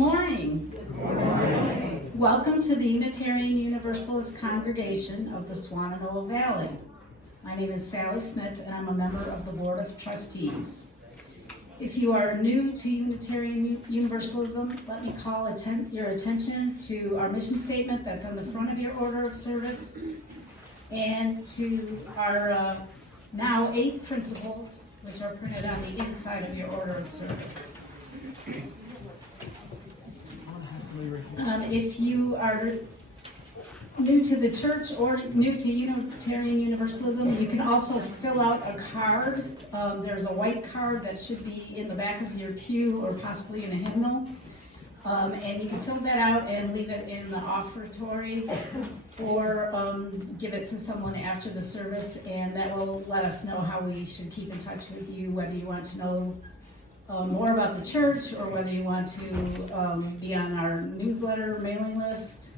morning. Good morning. Welcome to the Unitarian Universalist Congregation of the Swannanoa Valley. My name is Sally Smith and I'm a member of the Board of Trustees. If you are new to Unitarian Universalism, let me call your attention to our mission statement that's on the front of your order of service and to our now 8 principles, which are printed on the inside of your order of service. If you are new to the church or new to Unitarian Universalism, you can also fill out a card. There's a white card that should be in the back of your pew or possibly in a hymnal. And you can fill that out and leave it in the offertory or give it to someone after the service, and that will let us know how we should keep in touch with you, whether you want to know more about the church or whether you want to be on our newsletter mailing list.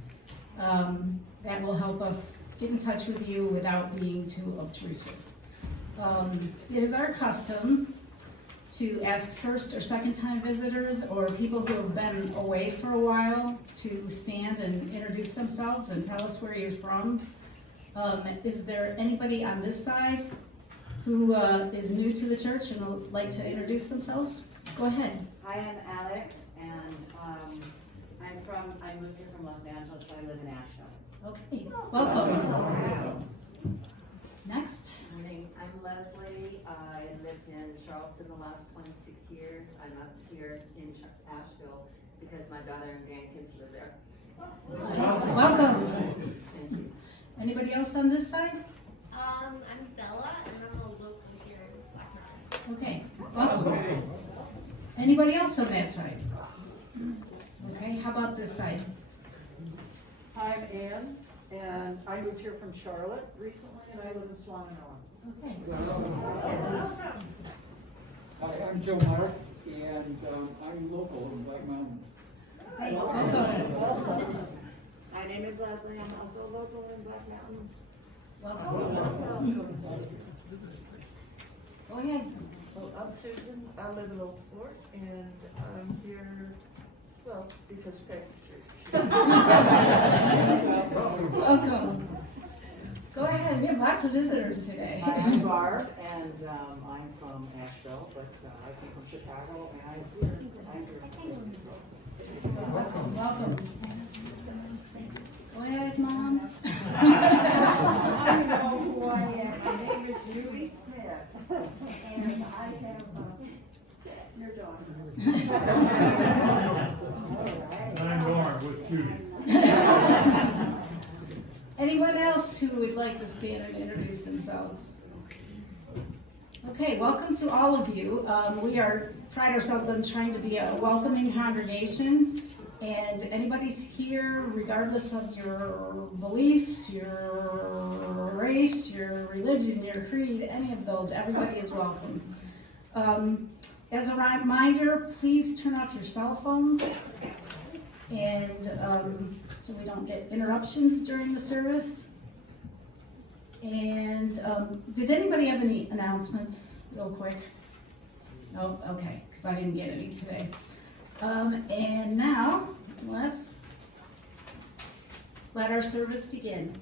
That will help us get in touch with you without being too obtrusive. It is our custom to ask first or second time visitors or people who have been away for a while to stand and introduce themselves and tell us where you're from. Is there anybody on this side who is new to the church and would like to introduce themselves? Go ahead. Hi, I'm Alex, and I moved here from Los Angeles, so I live in Asheville. Okay, welcome. Next. Morning, I'm Leslie. I lived in Charleston the last 26 years. I'm up here in Asheville because my daughter and grandkids live there. Welcome. Thank you. Anybody else on this side? I'm Bella, and I'm a local here in Black Mountain. Okay, welcome. Anybody else on that side? Okay, how about this side? Hi, I'm Ann, and I moved here from Charlotte recently, and I live in Swannanoa. Okay. Hi, I'm Joe Mark, and I'm local in Black Mountain. Hey, welcome. My name is Leslie, I'm also local in Black Mountain. Welcome. Go ahead. Well, I'm Susan, I live in Old Fort, and I'm here, well, because Peggy's here. Welcome. Go ahead, we have lots of visitors today. Hi, I'm Barb, and I'm from Asheville, but I came from Chicago, and I'm here. Welcome, welcome. Go ahead, Mom. I know who I am. My name is Julie Smith, and I have your daughter. I'm Lauren with Judy. Anyone else who would like to stand and introduce themselves? Okay, welcome to all of you. We pride ourselves on trying to be a welcoming congregation, and anybody's here, regardless of your beliefs, your race, your religion, your creed, any of those, everybody is welcome. As a reminder, please turn off your cell phones, and so we don't get interruptions during the service. And did anybody have any announcements real quick? No? Okay, because I didn't get any today. And now, let's let our service begin.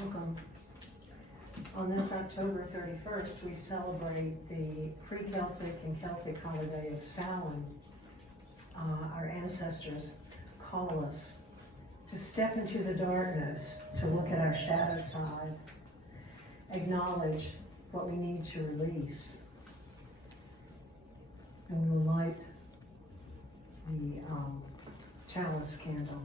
Welcome. On this October 31st, we celebrate the pre-Celtic and Celtic holiday of Samhain. Our ancestors call us to step into the darkness, to look at our shadow side, acknowledge what we need to release, and we'll light the chalice candle.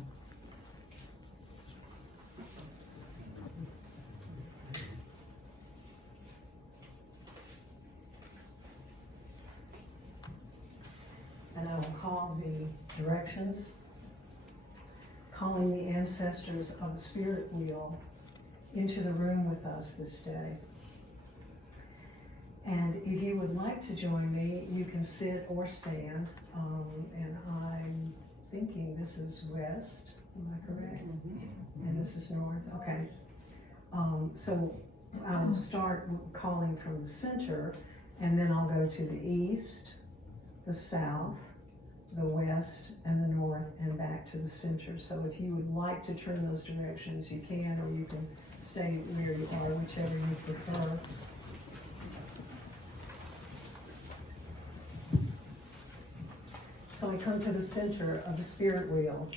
And I will call the directions, calling the ancestors of the spirit wheel into the room with us this day. And if you would like to join me, you can sit or stand. And I'm thinking this is west, am I correct? And this is north, okay. So I will start calling from the center, and then I'll go to the east, the south, the west, and the north, and back to the center. So if you would like to turn those directions, you can, or you can stay where you are, whichever you prefer. So I come to the center of the spirit wheel,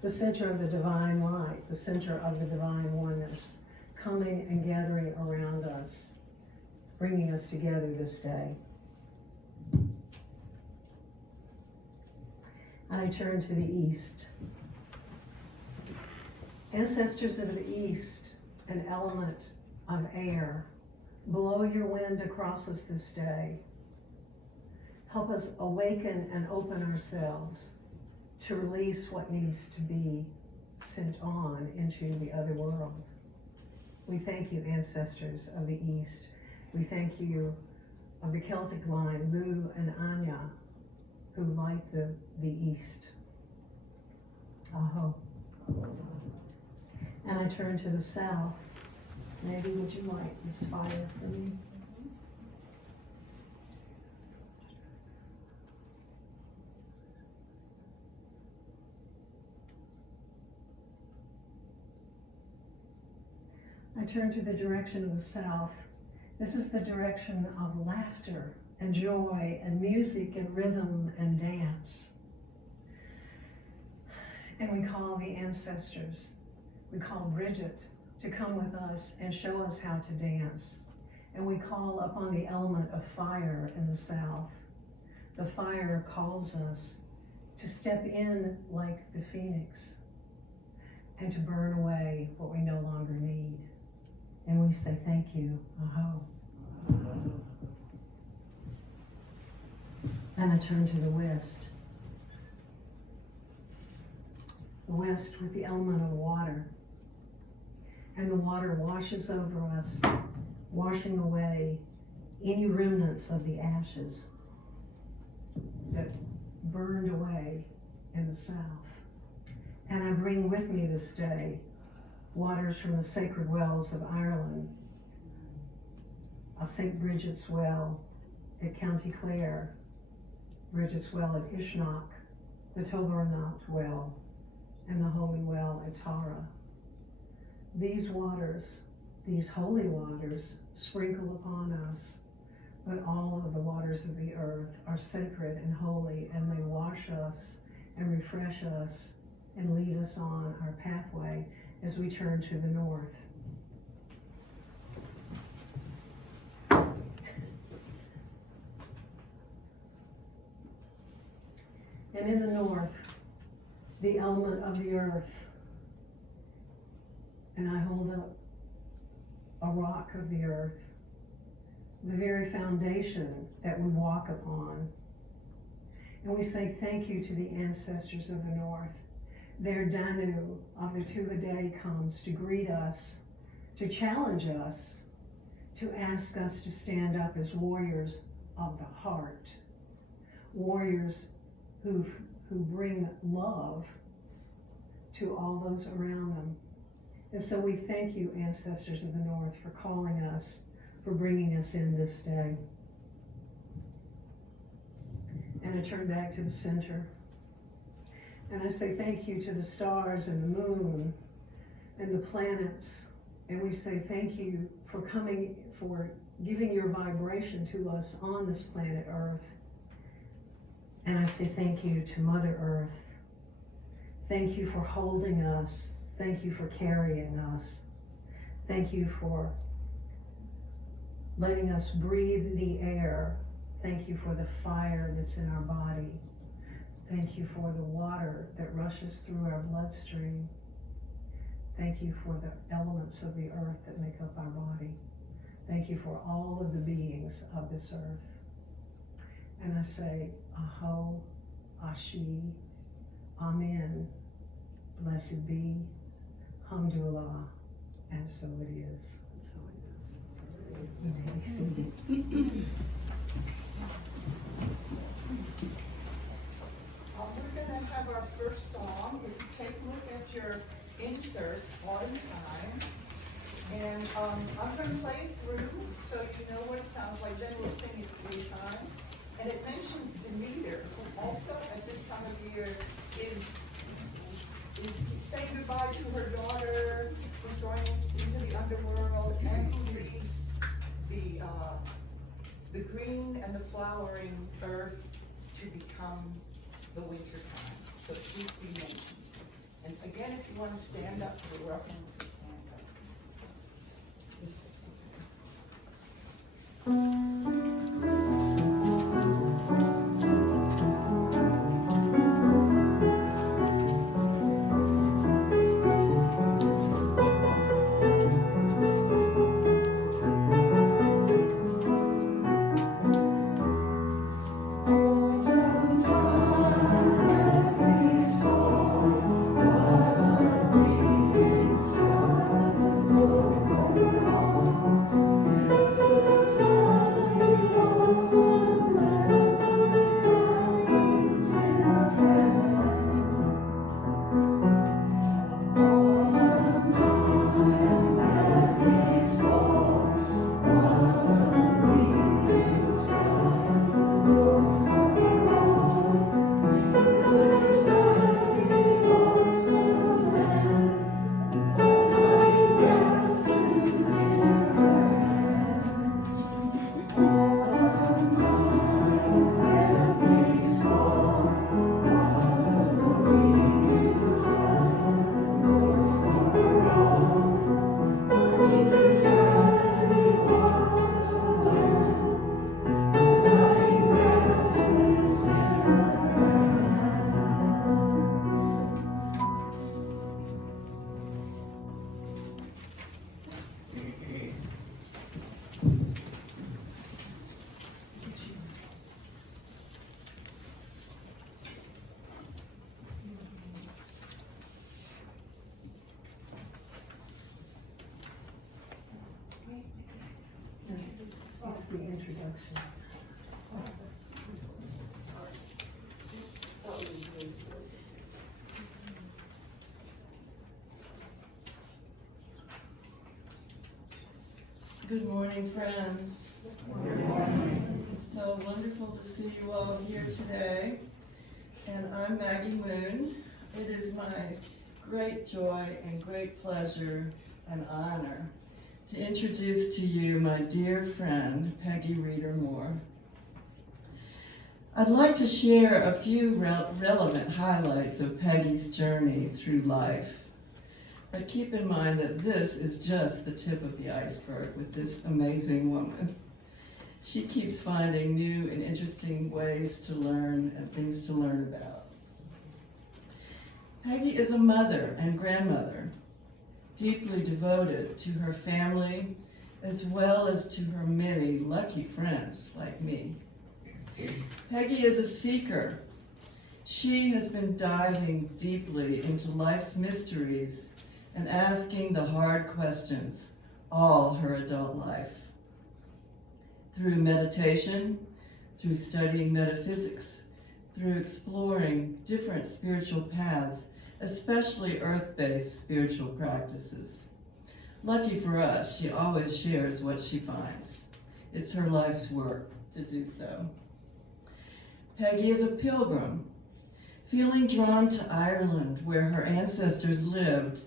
the center of the divine light, the center of the divine oneness, coming and gathering around us, bringing us together this day. And I turn to the east. Ancestors of the east, an element of air, blow your wind across us this day. Help us awaken and open ourselves to release what needs to be sent on into the other world. We thank you, ancestors of the East. We thank you of the Celtic line, Lu and Anya, who light the East. Aho. And I turn to the South. Maybe would you light this fire for me? I turn to the direction of the south. This is the direction of laughter and joy and music and rhythm and dance. And we call the ancestors. We call Bridget to come with us and show us how to dance. And we call upon the element of fire in the south. The fire calls us to step in like the phoenix and to burn away what we no longer need. And we say thank you, aho. And I turn to the west. The west with the element of water. And the water washes over us, washing away any remnants of the ashes that burned away in the south. And I bring with me this day waters from the sacred wells of Ireland, of St. Bridget's Well at County Clare, Bridget's Well at Ishnock, the Tobarnot Well, and the Holy Well at Tara. These waters, these holy waters, sprinkle upon us, but all of the waters of the earth are sacred and holy, and they wash us and refresh us and lead us on our pathway as we turn to the north. And in the north, the element of the earth, and I hold up a rock of the earth, the very foundation that we walk upon. And we say thank you to the ancestors of the north. Their Danu of the Tuatha comes to greet us, to challenge us, to ask us to stand up as warriors of the heart, warriors who bring love to all those around them. And so we thank you, ancestors of the north, for calling us, for bringing us in this day. And I turn back to the center. And I say thank you to the stars and the moon and the planets. And we say thank you for coming, for giving your vibration to us on this planet Earth. And I say thank you to Mother Earth. Thank you for holding us. Thank you for carrying us. Thank you for letting us breathe the air. Thank you for the fire that's in our body. Thank you for the water that rushes through our bloodstream. Thank you for the elements of the earth that make up our body. Thank you for all of the beings of this earth. And I say, Aho, Ashi, Amen, blessed be, hamdulillah, and so it is. You may be seated. We're gonna have our first song. If you take a look at your insert, Autumn Time. And I'm gonna play it through so you know what it sounds like, then we'll sing it 3 times. And it mentions Demeter, who also at this time of year is saying goodbye to her daughter, who's going into the underworld, and who leaves the green and the flowering earth to become the winter time. So please be mentioned. And again, if you want to stand up, you're welcome to stand up. It's the introduction. Good morning, friends. Good morning. It's so wonderful to see you all here today. And I'm Maggie Moon. It is my great joy and great pleasure and honor to introduce to you my dear friend, Peggy Moore. I'd like to share a few relevant highlights of Peggy's journey through life. But keep in mind that this is just the tip of the iceberg with this amazing woman. She keeps finding new and interesting ways to learn and things to learn about. Peggy is a mother and grandmother, deeply devoted to her family as well as to her many lucky friends like me. Peggy is a seeker. She has been diving deeply into life's mysteries and asking the hard questions all her adult life. Through meditation, through studying metaphysics, through exploring different spiritual paths, especially earth-based spiritual practices. Lucky for us, she always shares what she finds. It's her life's work to do so. Peggy is a pilgrim. Feeling drawn to Ireland, where her ancestors lived,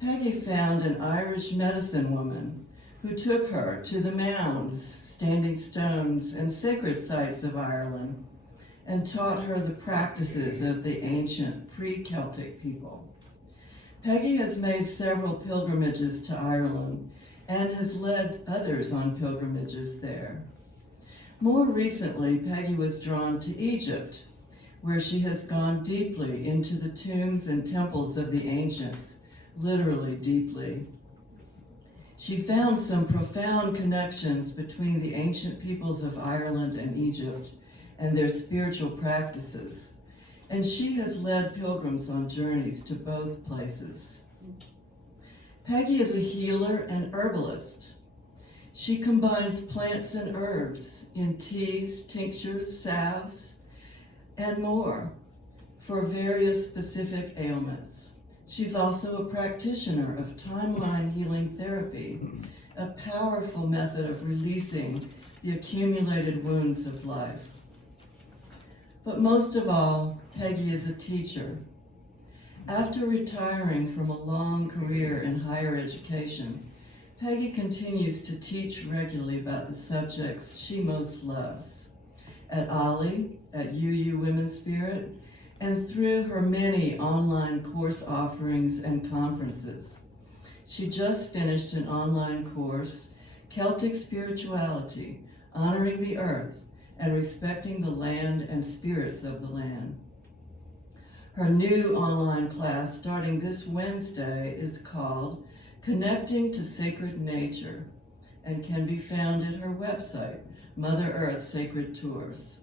Peggy found an Irish medicine woman who took her to the mounds, standing stones, and sacred sites of Ireland, and taught her the practices of the ancient pre-Celtic people. Peggy has made several pilgrimages to Ireland and has led others on pilgrimages there. More recently, Peggy was drawn to Egypt, where she has gone deeply into the tombs and temples of the ancients, literally deeply. She found some profound connections between the ancient peoples of Ireland and Egypt and their spiritual practices, and she has led pilgrims on journeys to both places. Peggy is a healer and herbalist. She combines plants and herbs in teas, tinctures, salves, and more for various specific ailments. She's also a practitioner of timeline healing therapy, a powerful method of releasing the accumulated wounds of life. But most of all, Peggy is a teacher. After retiring from a long career in higher education, Peggy continues to teach regularly about the subjects she most loves. At OLLI, at UU Women's Spirit, and through her many online course offerings and conferences. She just finished an online course, Celtic Spirituality, Honoring the Earth and Respecting the Land and Spirits of the Land. Her new online class starting this Wednesday is called Connecting to Sacred Nature and can be found at her website, Mother Earth Sacred Tours.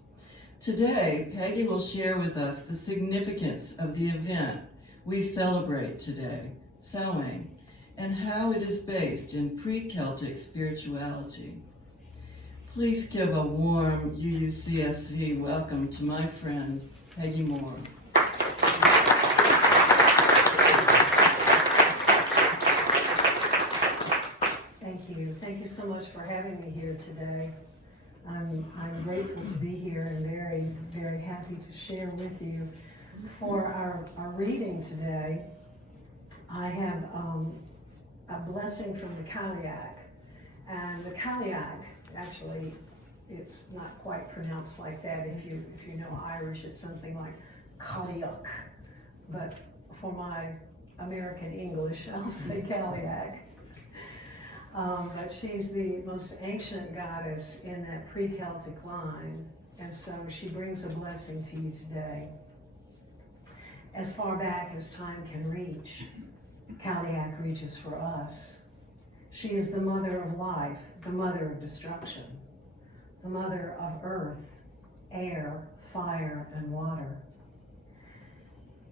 Today, Peggy will share with us the significance of the event we celebrate today, Samhain, and how it is based in pre-Celtic spirituality. Please give a warm UUCSV welcome to my friend, Peggy Moore. Thank you so much for having me here today. I'm grateful to be here and very, very happy to share with you. For our reading today, I have a blessing from the Kaliak. And the Kaliak, actually, it's not quite pronounced like that. If you know Irish, it's something like Kaliak. But for my American English, I'll say Kaliak. But she's the most ancient goddess in that pre-Celtic line, and so she brings a blessing to you today. As far back as time can reach, Kaliak reaches for us. She is the mother of life, the mother of destruction, the mother of earth, air, fire, and water.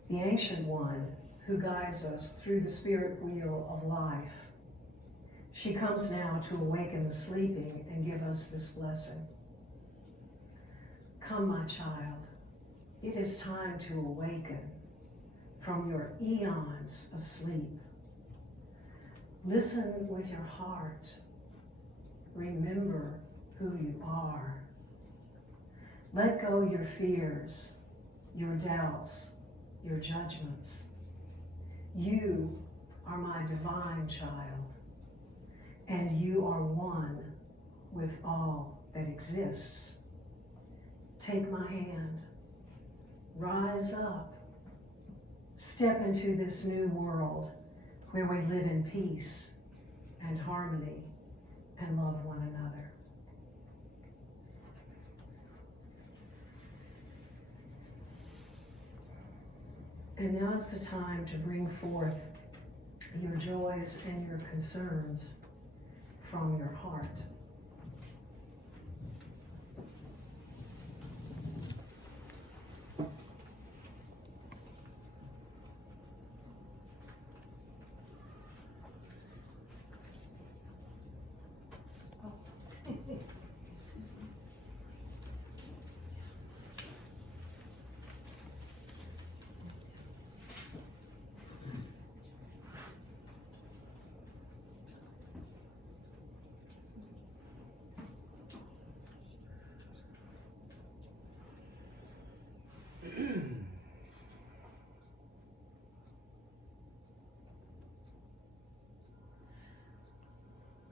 The ancient one who guides us through the spirit wheel of life. She comes now to awaken the sleeping and give us this blessing. Come, my child, it is time to awaken from your eons of sleep. Listen with your heart. Remember who you are. Let go your fears, your doubts, your judgments. You are my divine child, and you are one with all that exists. Take my hand, rise up, step into this new world where we live in peace and harmony and love one another. And now is the time to bring forth your joys and your concerns from your heart.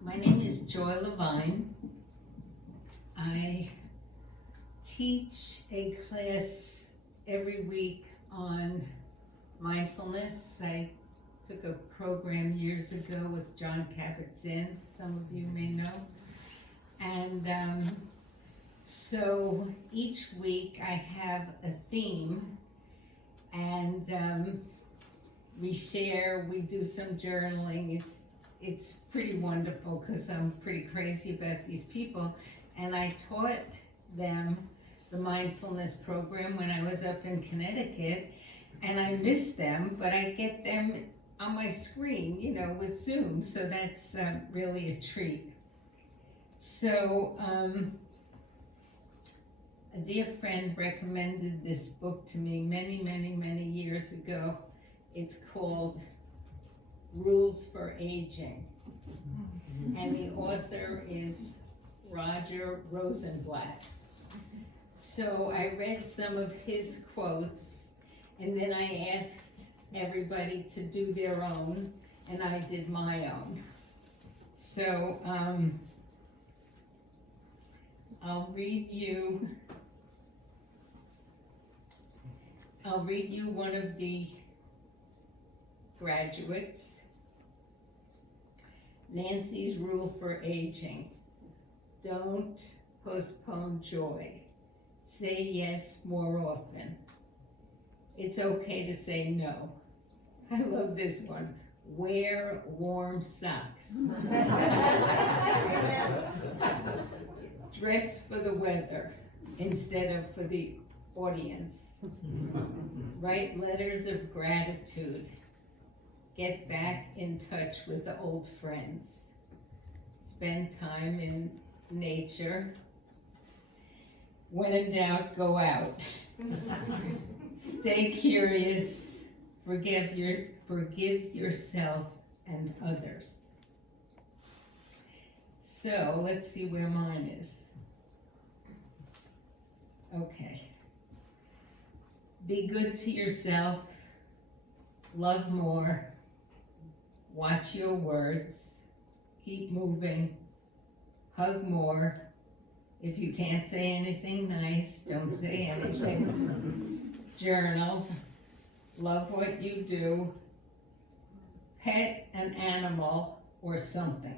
My name is Joy Levine. I teach a class every week on mindfulness. I took a program years ago with John Kabat-Zinn, some of you may know. And so each week I have a theme, and we share, we do some journaling. It's pretty wonderful because I'm pretty crazy about these people, and I taught them the mindfulness program when I was up in Connecticut, and I miss them, but I get them on my screen, you know, with Zoom, so that's really a treat. So, a dear friend recommended this book to me many years ago. It's called Rules for Aging, and the author is Roger Rosenblatt. So I read some of his quotes, and then I asked everybody to do their own, and I did my own. So I'll read you one of the graduates. Nancy's rule for aging. Don't postpone joy. Say yes more often. It's okay to say no. I love this one. Wear warm socks. Dress for the weather instead of for the audience. Write letters of gratitude. Get back in touch with the old friends. Spend time in nature. When in doubt, go out. Stay curious. Forgive yourself and others. So let's see where mine is. Okay. Be good to yourself. Love more. Watch your words. Keep moving. Hug more. If you can't say anything nice, don't say anything. Journal. Love what you do. Pet an animal or something.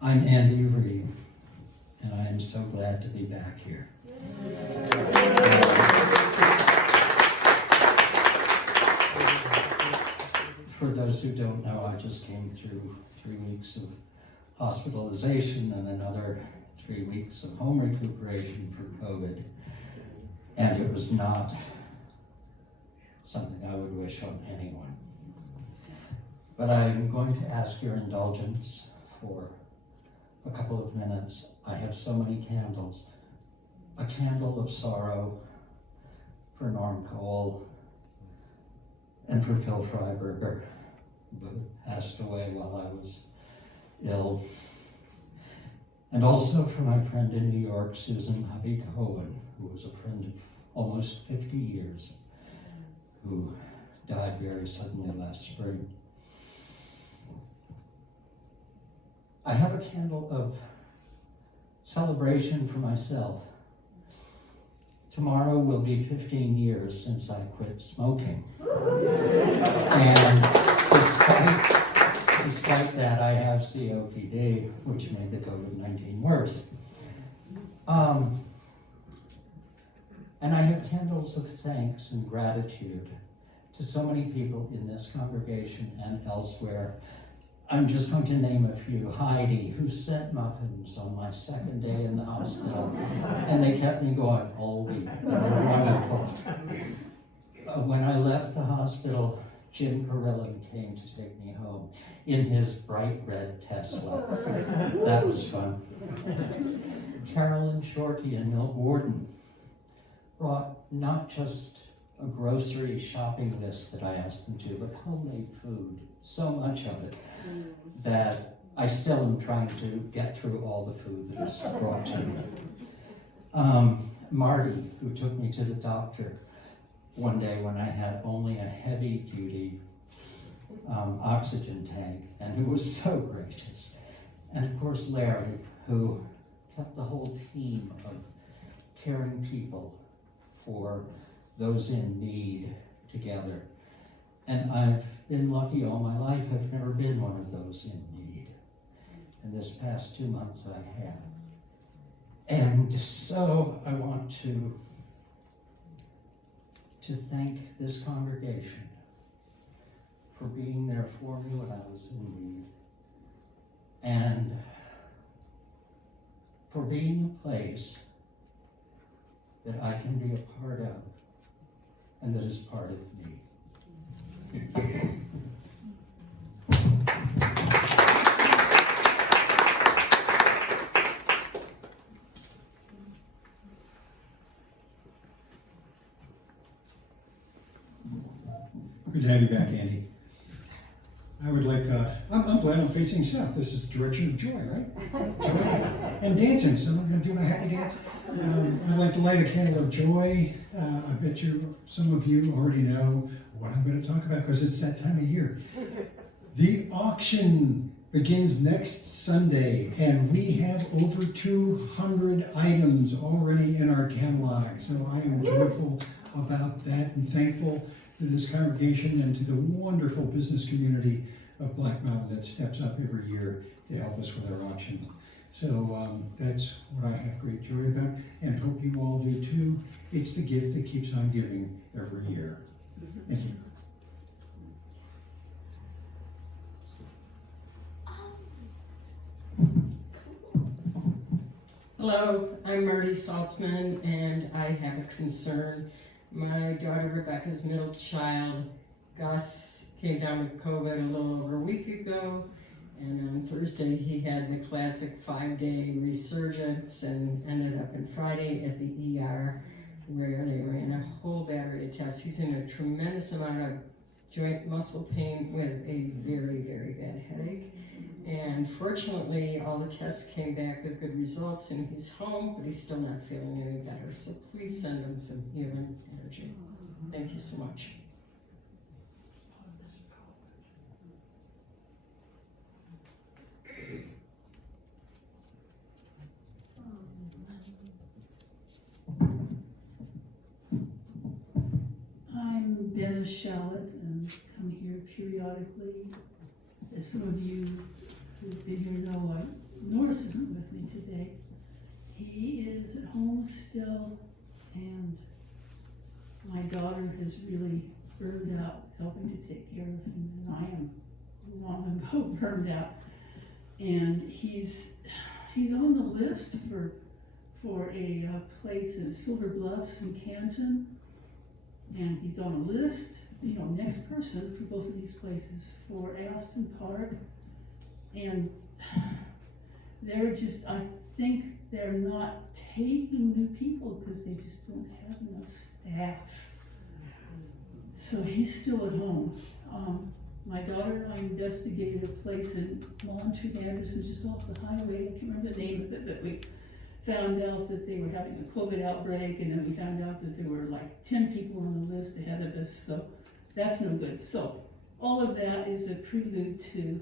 I'm Andy Reed, and I am so glad to be back here. For those who don't know, I just came through 3 weeks of hospitalization and another 3 weeks of home recuperation for COVID, and it was not something I would wish on anyone. But I'm going to ask your indulgence for a couple of minutes. I have so many candles. A candle of sorrow for Norm Cole and for Phil Freiberger, both passed away while I was ill. And also for my friend in New York, Susan Hovey Cohen, who was a friend of almost 50 years, who died very suddenly last spring. I have a candle of celebration for myself. Tomorrow will be 15 years since I quit smoking. And despite that, I have COPD, which made the COVID-19 worse. And I have candles of thanks and gratitude to so many people in this congregation and elsewhere. I'm just going to name a few. Heidi, who sent muffins on my second day in the hospital, and they kept me going all week. They were wonderful. When I left the hospital, Jim Carillon came to take me home in his bright red Tesla. That was fun. Carolyn Shorty and Milt Warden brought not just a grocery shopping list that I asked them to, but homemade food, so much of it, that I still am trying to get through all the food that is brought to me. Marty, who took me to the doctor one day when I had only a heavy-duty oxygen tank, and who was so gracious. And of course Larry, who kept the whole team of caring people for those in need together. And I've been lucky all my life. I've never been one of those in need. and this past 2 months I have. And so I want to thank this congregation for being there for me when I was in need, and for being a place that I can be a part of and that is part of me. Good to have you back, Andy. I would like, I'm glad I'm facing south. This is the direction of joy, right? Joy and dancing, so I'm gonna do my happy dance. I'd like to light a candle of joy. I bet some of you already know what I'm gonna talk about because it's that time of year. The auction begins next Sunday, and we have over 200 items already in our catalog, so I am joyful about that and thankful to this congregation and to the wonderful business community of Black Mountain that steps up every year to help us with our auction. So that's what I have great joy about, and hope you all do too. It's the gift that keeps on giving every year. Thank you. Hello, I'm Marty Saltzman, and I have a concern. My daughter Rebecca's middle child, Gus, came down with COVID a little over a week ago, and on Thursday he had the classic 5-day resurgence and ended up on Friday at the ER where they ran a whole battery of tests. He's in a tremendous amount of joint muscle pain with a very, very bad headache. And fortunately, all the tests came back with good results, and he's home, but he's still not feeling any better. So please send him some healing energy. Thank you so much. I'm Ben Shallot and come here periodically. As some of you who've been here know, Norris isn't with me today. He is at home still, and my daughter has really burned out helping to take care of him, and I am long ago burned out. And he's on the list for a place in Silver Bluffs in Canton, and he's on a list, next person for both of these places for Aston Park. And they're just, I think they're not taking new people because they just don't have enough staff. So he's still at home. My daughter and I investigated a place in Monterey, Anderson, just off the highway. I can't remember the name of it, but we found out that they were having a COVID outbreak, and then we found out that there were like 10 people on the list ahead of us, so that's no good. So all of that is a prelude to,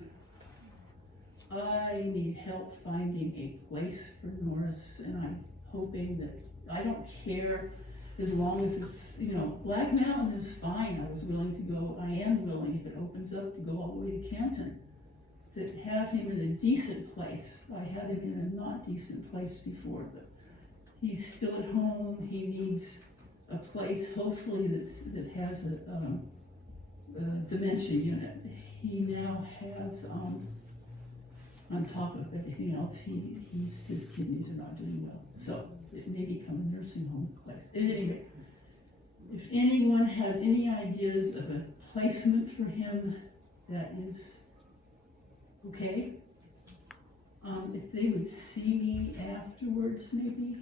I need help finding a place for Norris, and I'm hoping that, I don't care as long as it's, Black Mountain is fine. I was willing to go, I am willing, if it opens up, to go all the way to Canton, to have him in a decent place. I had him in a not decent place before, but he's still at home. He needs a place, hopefully, that has a dementia unit. He now has, on top of everything else, his kidneys are not doing well. So it may become a nursing home place. At any rate, if anyone has any ideas of a placement for him that is okay, if they would see me afterwards maybe,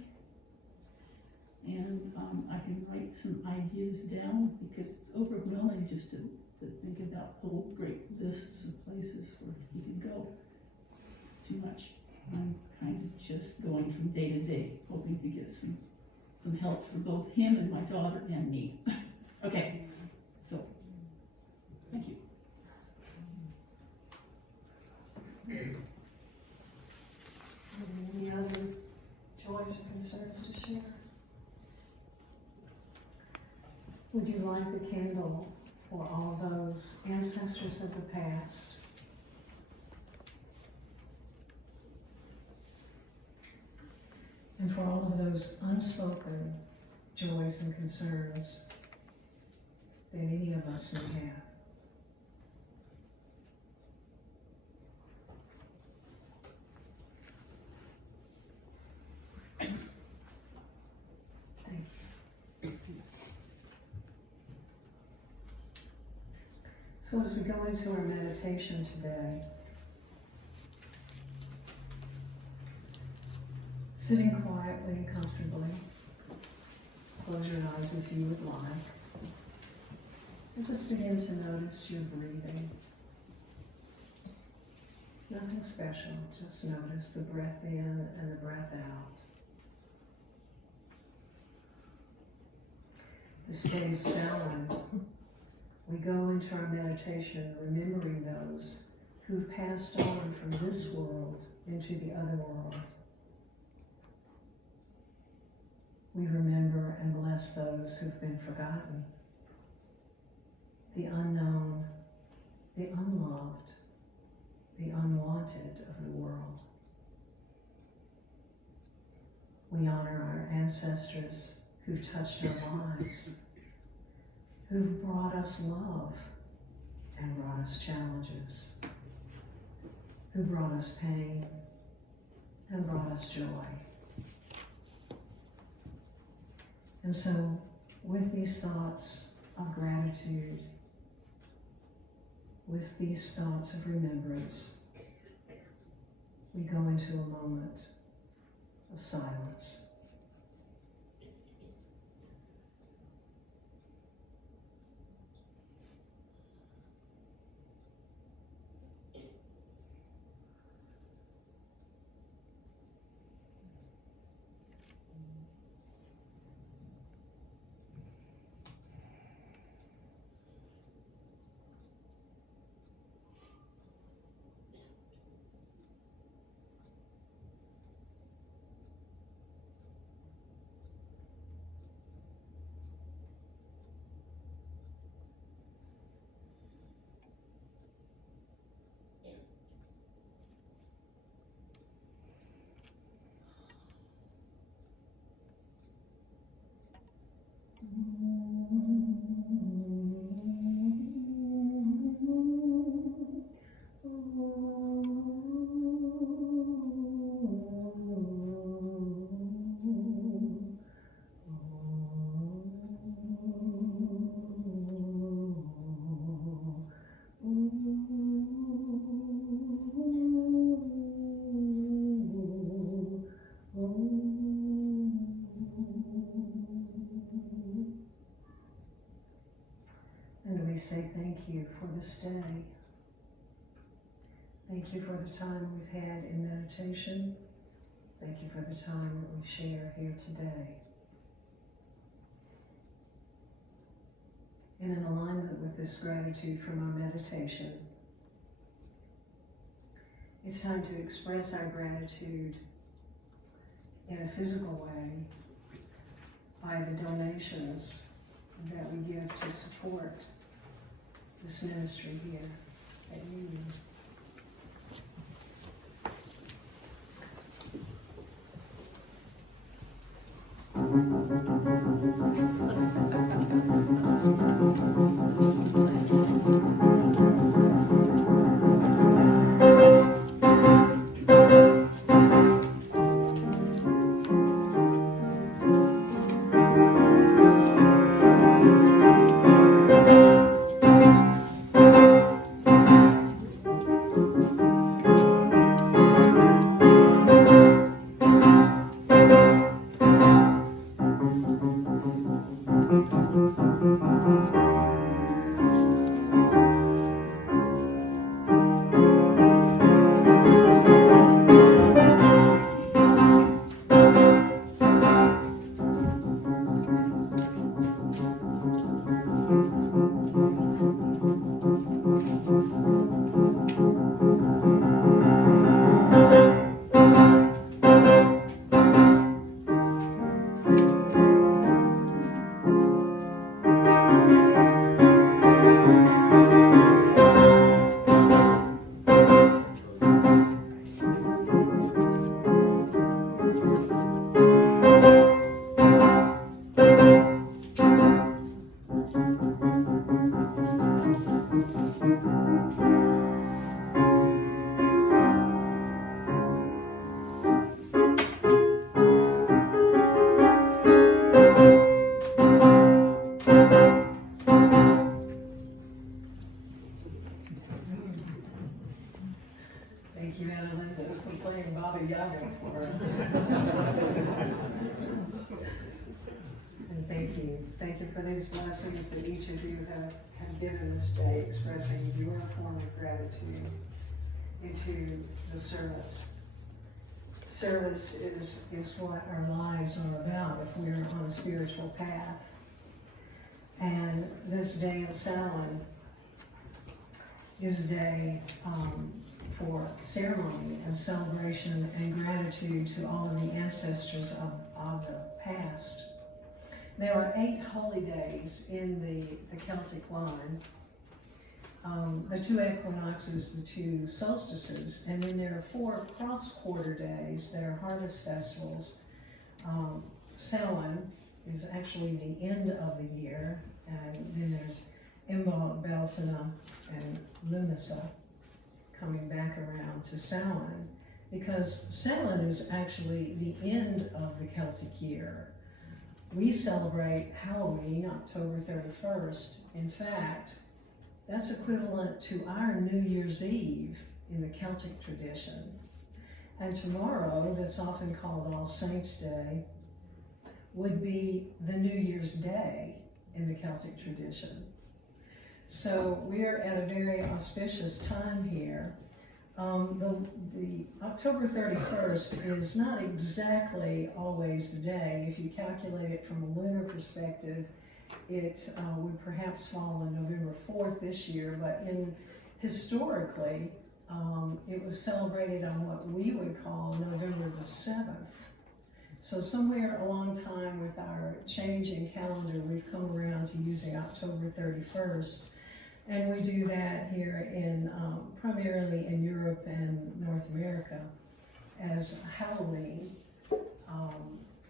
and I can write some ideas down, because it's overwhelming just to think about whole great lists of places where he could go. It's too much. I'm kind of just going from day to day, hoping to get some help for both him and my daughter and me. Okay, so, thank you. Any other joys or concerns to share? Would you light the candle for all those ancestors of the past and for all of those unspoken joys and concerns that any of us may have. Thank you. So as we go into our meditation today, sitting quietly and comfortably, close your eyes if you would like, and just begin to notice your breathing. Nothing special, just notice the breath in and the breath out. The state of Samhain, we go into our meditation remembering those who've passed on from this world into the other world. We remember and bless those who've been forgotten, the unknown, the unloved, the unwanted of the world. We honor our ancestors who've touched our lives, who've brought us love and brought us challenges, who brought us pain and brought us joy. And so, with these thoughts of gratitude, with these thoughts of remembrance, we go into a moment of silence. And we say thank you for this day. Thank you for the time we've had in meditation. Thank you for the time that we share here today. And in alignment with this gratitude from our meditation, it's time to express our gratitude in a physical way by the donations that we give to support this ministry here at Union. these blessings that each of you have given this day, expressing your form of gratitude into the service. Service is what our lives are about if we're on a spiritual path. And this day of Samhain is a day for ceremony and celebration and gratitude to all of the ancestors of the past. There are 8 holy days in the Celtic line. The 2 equinoxes, the 2 solstices, and then there are 4 cross-quarter days that are harvest festivals. Samhain is actually the end of the year, and then there's Imbolc, Beltana, and Lunasa coming back around to Samhain, because Samhain is actually the end of the Celtic year. We celebrate Halloween October 31st. In fact, that's equivalent to our New Year's Eve in the Celtic tradition. And tomorrow, that's often called All Saints' Day, would be the New Year's Day in the Celtic tradition. So we're at a very auspicious time here. The October 31st is not exactly always the day. If you calculate it from a lunar perspective, it would perhaps fall on November 4th this year, but historically, it was celebrated on what we would call November the 7th. So somewhere along time with our changing calendar, we've come around to using October 31st. And we do that here in primarily in Europe and North America as Halloween,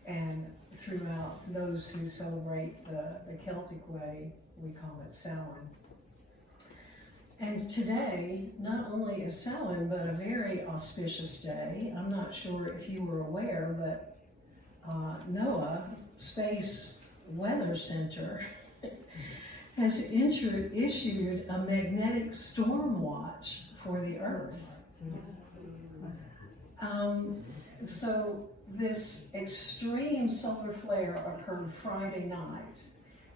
and throughout those who celebrate the Celtic way, we call it Samhain. And today, not only is Samhain, but a very auspicious day. I'm not sure if you were aware, but NOAA Space Weather Center has issued a magnetic storm watch for the Earth. So this extreme solar flare occurred Friday night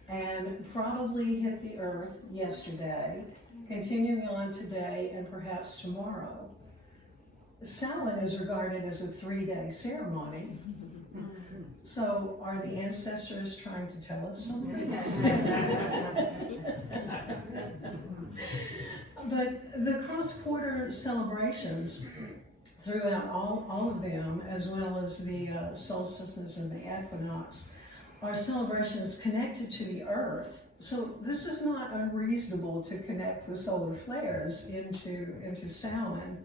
and probably hit the Earth yesterday, continuing on today and perhaps tomorrow. Samhain is regarded as a 3-day ceremony. So are the ancestors trying to tell us something? But the cross-quarter celebrations throughout all of them, as well as the solstices and the equinox, are celebrations connected to the earth. So this is not unreasonable to connect the solar flares into Samhain.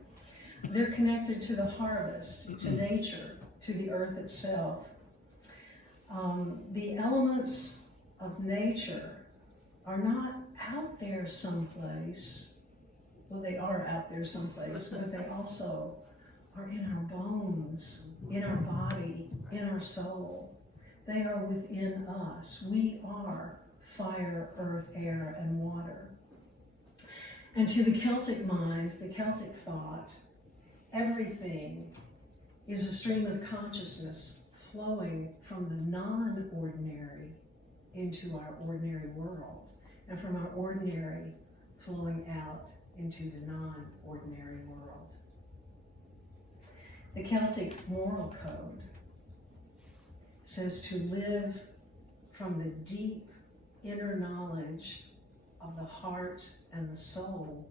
They're connected to the harvest, to nature, to the earth itself. The elements of nature are not out there someplace. Well, they are out there someplace, but they also are in our bones, in our body, in our soul. They are within us. We are fire, earth, air, and water. And to the Celtic mind, the Celtic thought, everything is a stream of consciousness flowing from the non-ordinary into our ordinary world, and from our ordinary flowing out into the non-ordinary world. The Celtic moral code says to live from the deep inner knowledge of the heart and the soul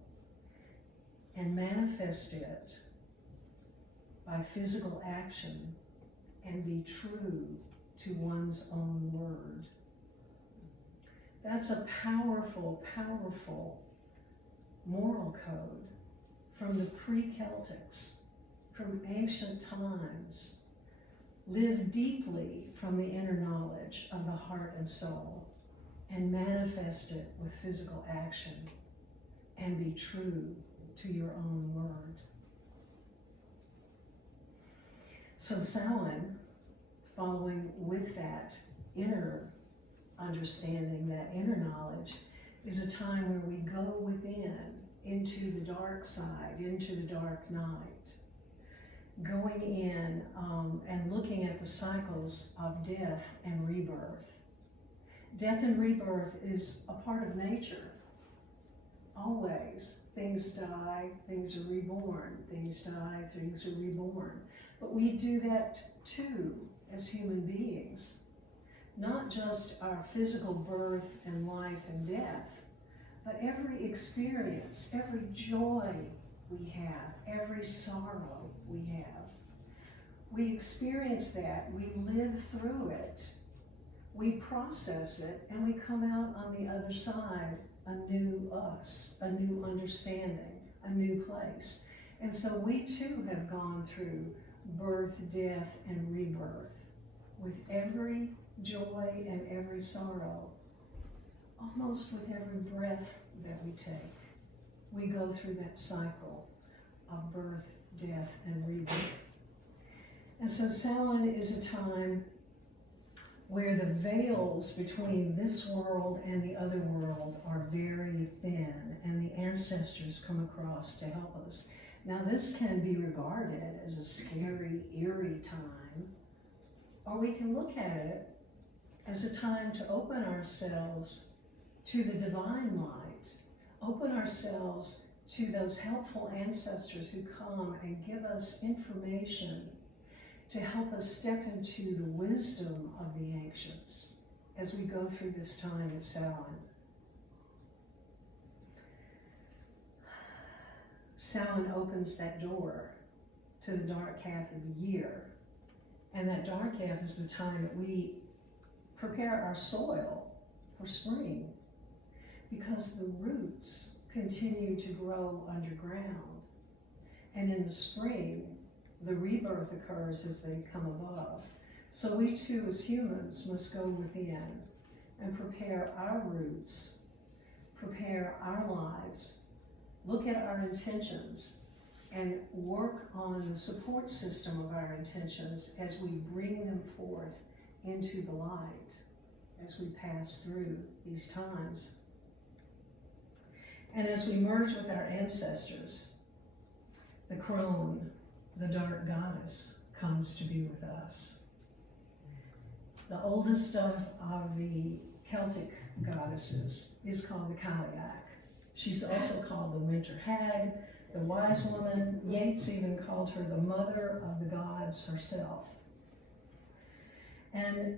and manifest it by physical action and be true to one's own word. That's a powerful, powerful moral code from the pre-Celtics, from ancient times. Live deeply from the inner knowledge of the heart and soul and manifest it with physical action and be true to your own word. So Samhain, following with that inner understanding, that inner knowledge, is a time where we go within, into the dark side, into the dark night, going in and looking at the cycles of death and rebirth, Death and rebirth is a part of nature. Always. Things die, things are reborn. Things die, things are reborn. But we do that too as human beings. Not just our physical birth and life and death, but every experience, every joy we have, every sorrow we have. We experience that, we live through it, we process it, and we come out on the other side a new us, a new understanding, a new place. And so we too have gone through birth, death, and rebirth with every joy and every sorrow, almost with every breath that we take. We go through that cycle of birth, death, and rebirth. And so Samhain is a time where the veils between this world and the other world are very thin, and the ancestors come across to help us. Now, this can be regarded as a scary, eerie time, or we can look at it as a time to open ourselves to the divine light, open ourselves to those helpful ancestors who come and give us information to help us step into the wisdom of the ancients as we go through this time at Samhain. Samhain opens that door to the dark half of the year, and that dark half is the time that we prepare our soil for spring, because the roots continue to grow underground, and in the spring the rebirth occurs as they come above. So we too as humans must go within and prepare our roots, prepare our lives, look at our intentions, and work on the support system of our intentions as we bring them forth into the light as we pass through these times. And as we merge with our ancestors, the crone, the dark goddess, comes to be with us. The oldest of the Celtic goddesses is called the Cailleach. She's also called the winter hag, the wise woman. Yeats even called her the mother of the gods herself. And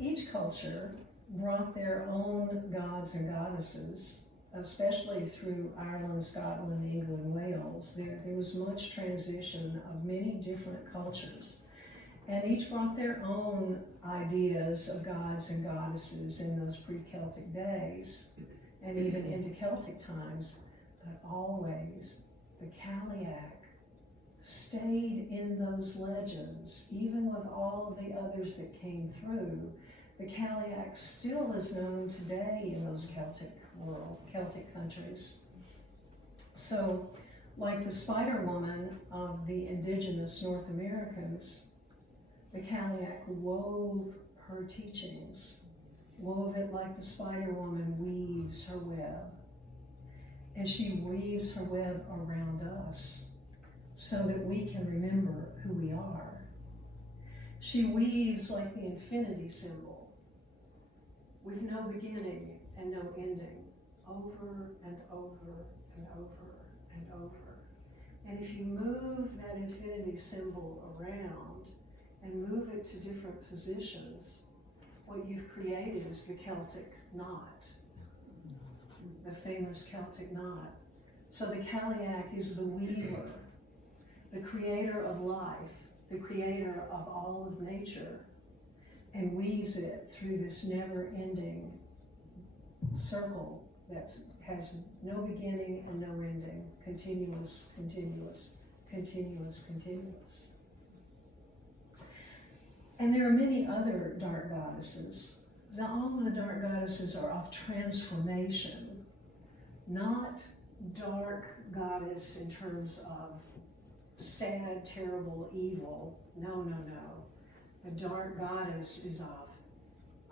each culture brought their own gods and goddesses, especially through Ireland, Scotland, England, Wales. There was much transition of many different cultures. And each brought their own ideas of gods and goddesses in those pre-Celtic days, and even into Celtic times. But always, the Cailleach stayed in those legends, even with all of the others that came through. The Cailleach still is known today in those Celtic countries. So, like the Spider Woman of the indigenous North Americans, the Cailleach wove her teachings, wove it like the Spider Woman weaves her web. And she weaves her web around us so that we can remember who we are. She weaves like the infinity symbol, with no beginning and no ending, over and over and over and over. And if you move that infinity symbol around and move it to different positions, what you've created is the Celtic Knot, the famous Celtic Knot. So the Cailleach is the weaver, the creator of life, the creator of all of nature, and weaves it through this never-ending circle that has no beginning and no ending, continuous, continuous, continuous, continuous. And there are many other dark goddesses. Now, all of the dark goddesses are of transformation, not dark goddess in terms of sad, terrible, evil. No, no, no. The dark goddess is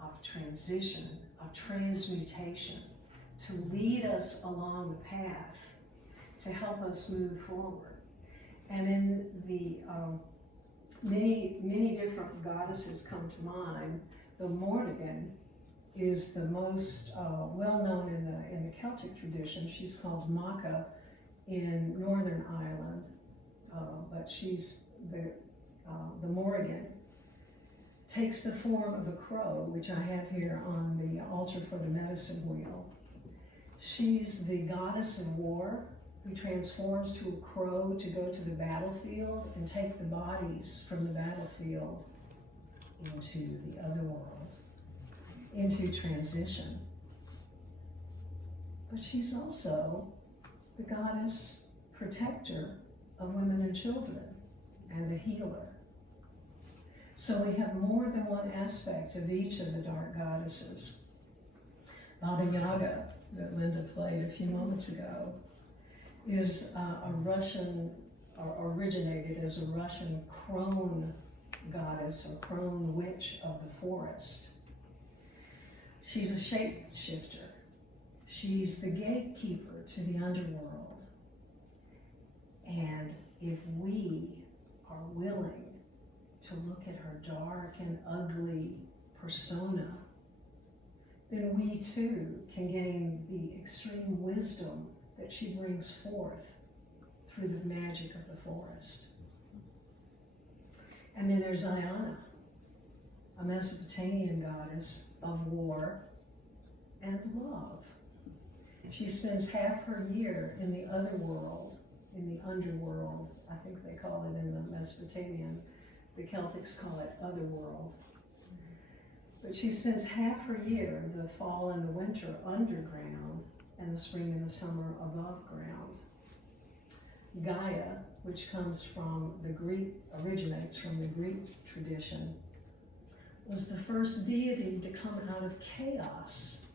of transition, of transmutation, to lead us along the path, to help us move forward. And in the many different goddesses come to mind. The Morrigan is the most well-known in the Celtic tradition. She's called Macha in Northern Ireland, but she's the Morrigan. Takes the form of a crow, which I have here on the altar for the medicine wheel. She's the goddess of war who transforms to a crow to go to the battlefield and take the bodies from the battlefield into the other world, into transition. But she's also the goddess protector of women and children and a healer. So we have more than one aspect of each of the dark goddesses. Baba Yaga, that Linda played a few moments ago, is a Russian, or originated as a Russian crone goddess or crone witch of the forest. She's a shapeshifter. She's the gatekeeper to the underworld. And if we are willing to look at her dark and ugly persona, then we too can gain the extreme wisdom that she brings forth through the magic of the forest. And then there's Iana, a Mesopotamian goddess of war and love. She spends half her year in the otherworld, in the underworld, I think they call it in the Mesopotamian. The Celtics call it Otherworld. But she spends half her year, the fall and the winter, underground, and the spring and the summer above ground. Gaia, which comes from the Greek, originates from the Greek tradition, was the first deity to come out of chaos.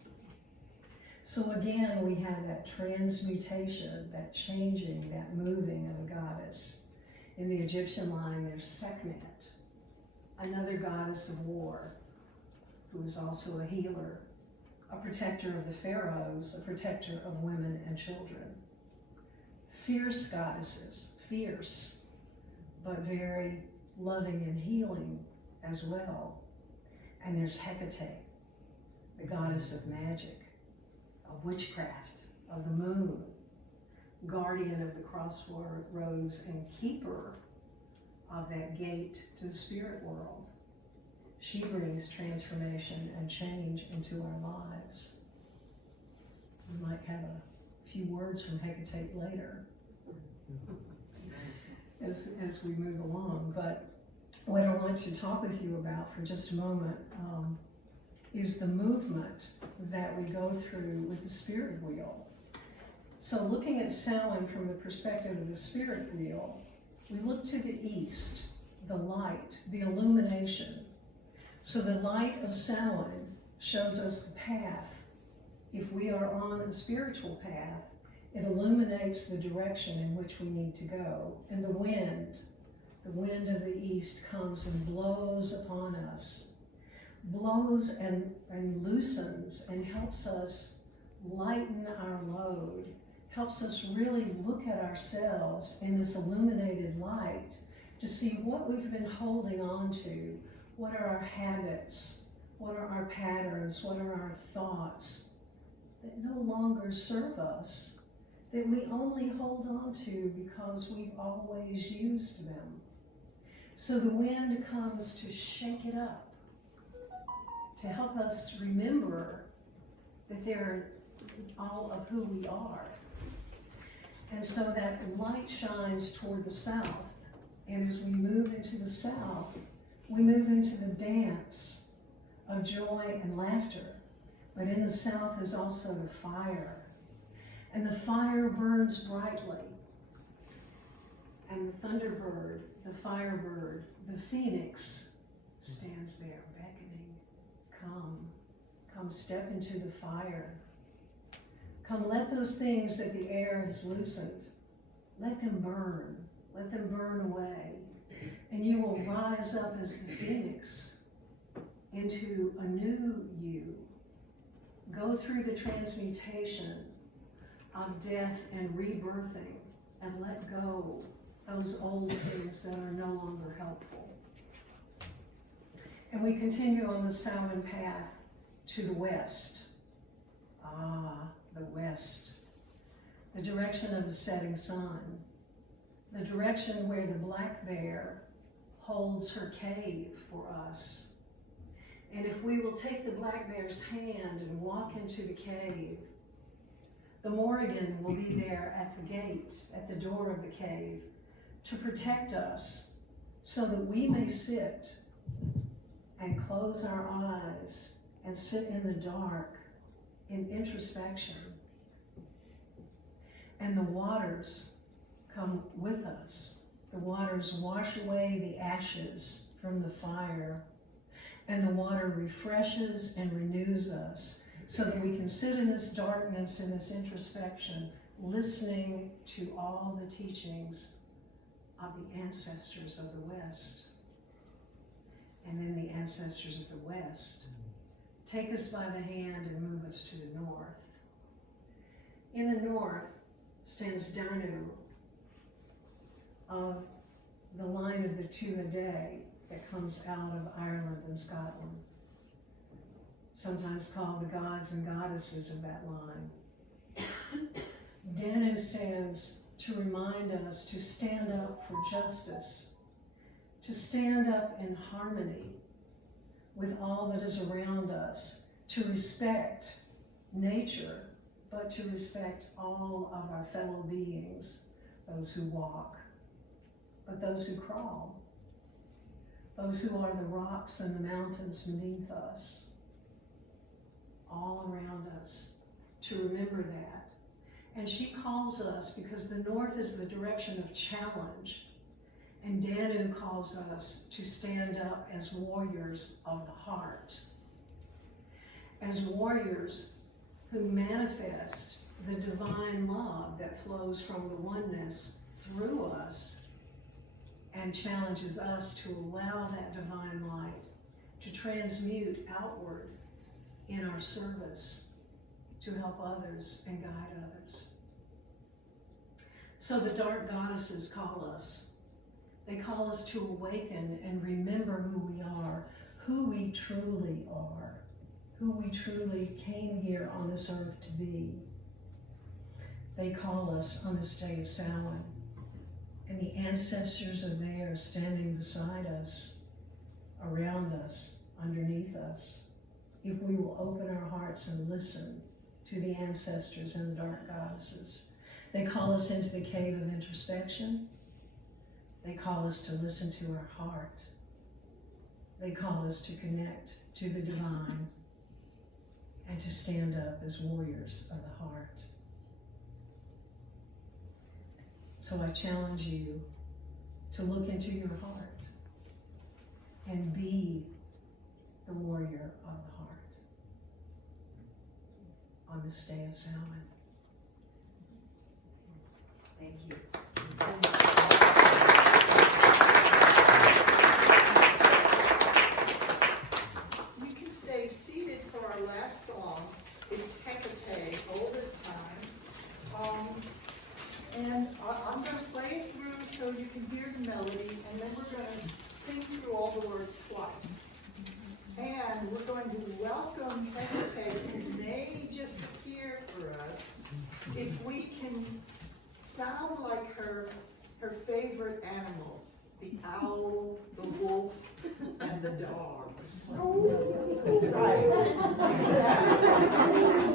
So again, we have that transmutation, that changing, that moving of a goddess. In the Egyptian line, there's Sekhmet, another goddess of war, who is also a healer, a protector of the pharaohs, a protector of women and children. Fierce goddesses, fierce, but very loving and healing as well. And there's Hecate, the goddess of magic, of witchcraft, of the moon, guardian of the crossroads and keeper of that gate to the spirit world. She brings transformation and change into our lives. We might have a few words from Hecate later as we move along. But what I want to talk with you about for just a moment is the movement that we go through with the spirit wheel. So looking at Samhain from the perspective of the spirit wheel, we look to the east, the light, the illumination. So the light of Samhain shows us the path. If we are on a spiritual path, it illuminates the direction in which we need to go. And the wind of the east comes and blows upon us, blows and loosens and helps us lighten our load, helps us really look at ourselves in this illuminated light to see what we've been holding on to, what are our habits, what are our patterns, what are our thoughts that no longer serve us, that we only hold on to because we've always used them. So the wind comes to shake it up, to help us remember that they're all of who we are. And so that light shines toward the south. And as we move into the south, we move into the dance of joy and laughter. But in the south is also the fire. And the fire burns brightly. And the thunderbird, the firebird, the phoenix stands there beckoning. Come step into the fire. Come, let those things that the air has loosened, let them burn away. And you will rise up as the phoenix into a new you. Go through the transmutation of death and rebirthing and let go those old things that are no longer helpful. And we continue on the Samhain path to the west. Ah, the west. The direction of the setting sun. The direction where the black bear holds her cave for us. And if we will take the black bear's hand and walk into the cave, the Morrigan will be there at the gate, at the door of the cave, to protect us so that we may sit and close our eyes and sit in the dark in introspection. And the waters come with us. The waters wash away the ashes from the fire, and the water refreshes and renews us so that we can sit in this darkness, in this introspection, listening to all the teachings of the ancestors of the West. And then the ancestors of the West take us by the hand and move us to the north. In the north stands Danu, of the line of the two a day that comes out of Ireland and Scotland, sometimes called the gods and goddesses of that line. Danu stands to remind us to stand up for justice, to stand up in harmony with all that is around us, to respect nature, but to respect all of our fellow beings, those who walk, but those who crawl, those who are the rocks and the mountains beneath us, all around us, to remember that. And she calls us, because the north is the direction of challenge, and Danu calls us to stand up as warriors of the heart, as warriors who manifest the divine love that flows from the oneness through us and challenges us to allow that divine light to transmute outward in our service to help others and guide others. So the dark goddesses call us. They call us to awaken and remember who we are, who we truly are, who we truly came here on this earth to be. They call us on this day of Samhain, and the ancestors are there standing beside us, around us, underneath us, if we will open our hearts and listen to the ancestors and the dark goddesses. They call us into the cave of introspection. They call us to listen to our heart. They call us to connect to the divine and to stand up as warriors of the heart. So I challenge you to look into your heart and be the warrior of the heart on this day of Samhain. Thank you. You can stay seated for our last song. It's Hecate, old as time. And I'm going to play it through so you can hear the melody, and then we're going to sing through all the words twice. And we're going to welcome Hecate, who may just appear for us, if we can sound like her favorite animals, the owl, the wolf, and the dogs. Right, exactly.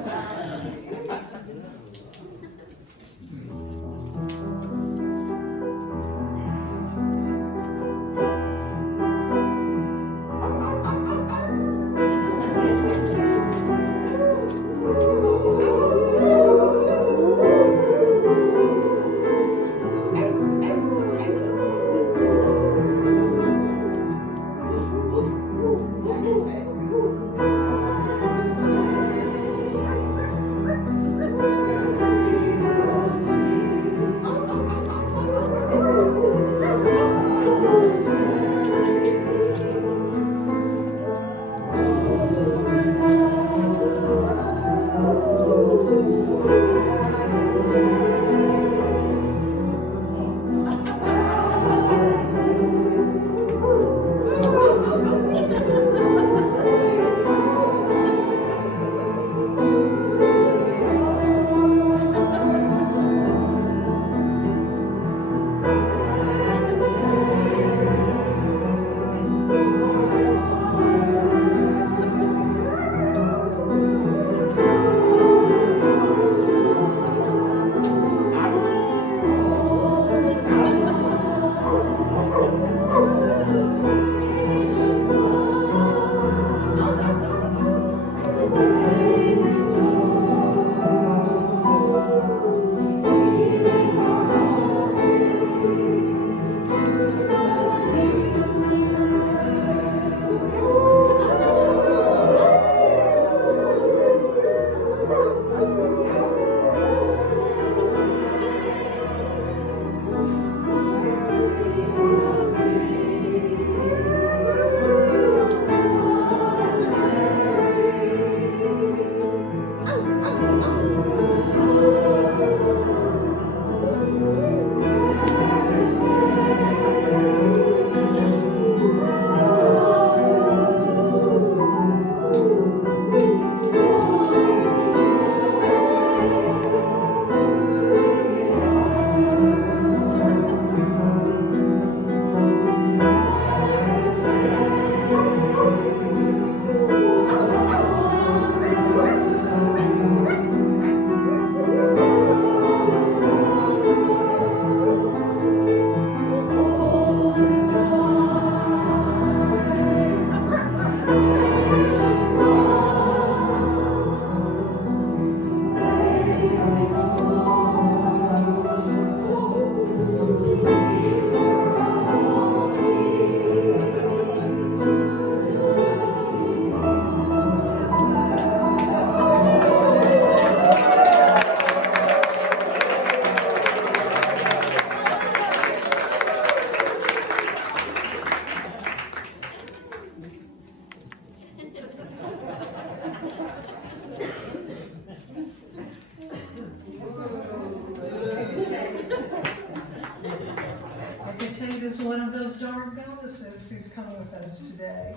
is one of those dark goddesses who's coming with us today.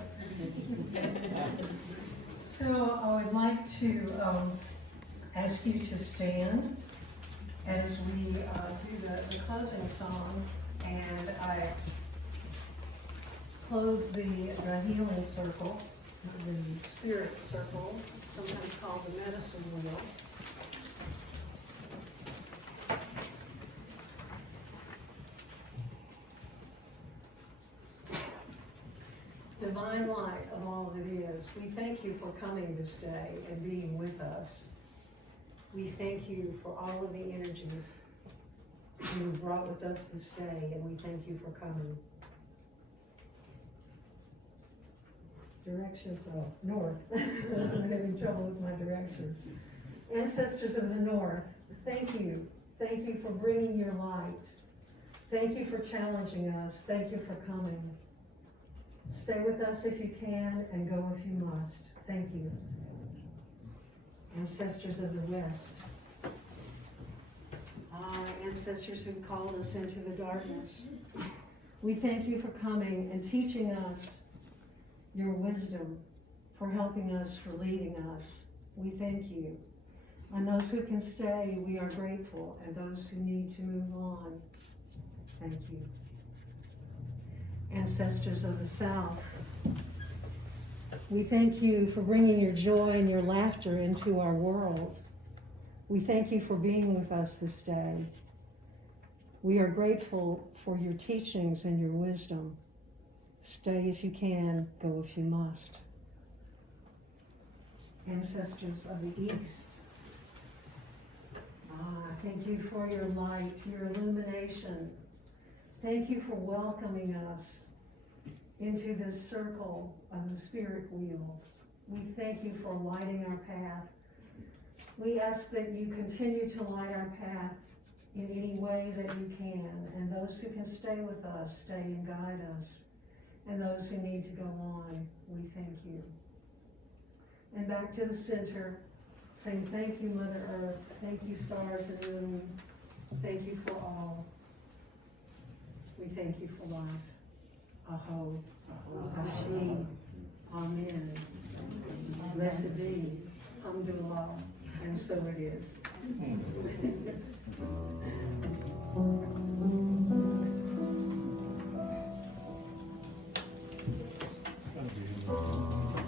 So I would like to ask you to stand as we do the closing song, and I close the healing circle, the spirit circle, sometimes called the medicine wheel. Divine light of all that is, we thank you for coming this day and being with us. We thank you for all of the energies you brought with us this day, and we thank you for coming. Directions, oh, north. I'm having trouble with my directions. Ancestors of the north, thank you. Thank you for bringing your light. Thank you for challenging us. Thank you for coming. Stay with us if you can, and go if you must. Thank you. Ancestors of the west. Ancestors who called us into the darkness. We thank you for coming and teaching us your wisdom, for helping us, for leading us. We thank you. And those who can stay, we are grateful. And those who need to move on, thank you. Ancestors of the South, we thank you for bringing your joy and your laughter into our world. We thank you for being with us this day. We are grateful for your teachings and your wisdom. Stay if you can, go if you must. Ancestors of the East, thank you for your light, your illumination. Thank you for welcoming us into this circle of the spirit wheel. We thank you for lighting our path. We ask that you continue to light our path in any way that you can, and those who can stay with us, stay and guide us, and those who need to go on, we thank you. And back to the center, saying thank you, Mother Earth, thank you, stars and moon, thank you for all. We thank you for life. Aho, Ashi, Amen. Blessed be, Alhamdulillah, and so it is.